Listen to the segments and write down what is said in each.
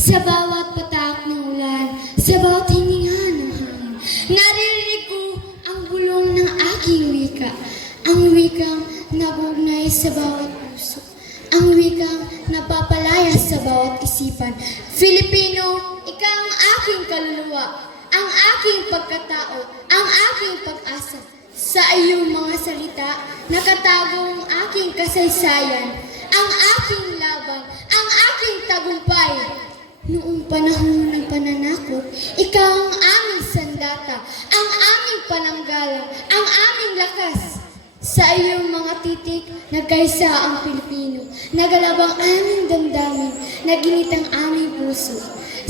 Sa bawat patak ng ulan, sa bawat hininga ng hangin, naririnig ko ang bulong ng aking wika. Ang wikang nabugnay sa bawat puso. Ang wikang napapalaya sa bawat isipan. Filipino, ikaw ang aking kaluluwa, ang aking pagkatao, ang aking pag-asa. Sa iyong mga salita, nakatago ang aking kasaysayan, ang aking laban, ang aking tagumpay. Noong panahon ng pananakot, ikaw ang aming sandata, ang aming pananggalang, ang aming lakas. Sa iyong mga titik, nagkaisa ang Pilipino, nagalabang aming damdamin, naginit ang aming puso.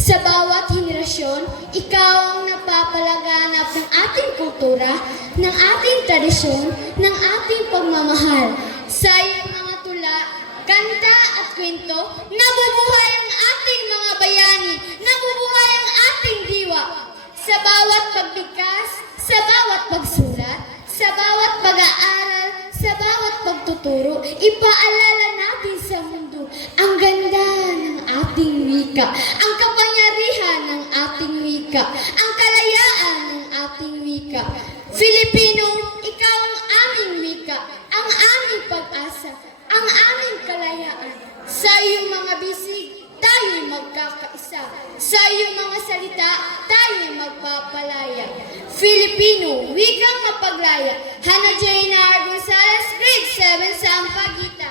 Sa bawat henerasyon, ikaw ang napapalaganap ng ating kultura, ng ating tradisyon, ng ating pagmamahal. Sa iyong mga tula, kanta at kwento, nabubuhay ang ating mga bayani, nabubuhay ang ating diwa. Sa bawat pagbigkas, sa bawat pagsulat, sa bawat pag-aaral, sa bawat pagtuturo, ipaalala natin sa mundo ang ganda ng ating wika, ang kapangyarihan ng ating wika, ang kalayaan ng ating wika. Filipino, ikaw ang aming wika, ang aming pag-asa, ang aming kalayaan. Sa iyong mga bisig, tayo'y magkakaisa. Sa iyong mga salita, tayo'y magpapalaya. Filipino, wikang mapaglaya. Hannah Jane R. Gonzalez, Grade 7, Sampaguita.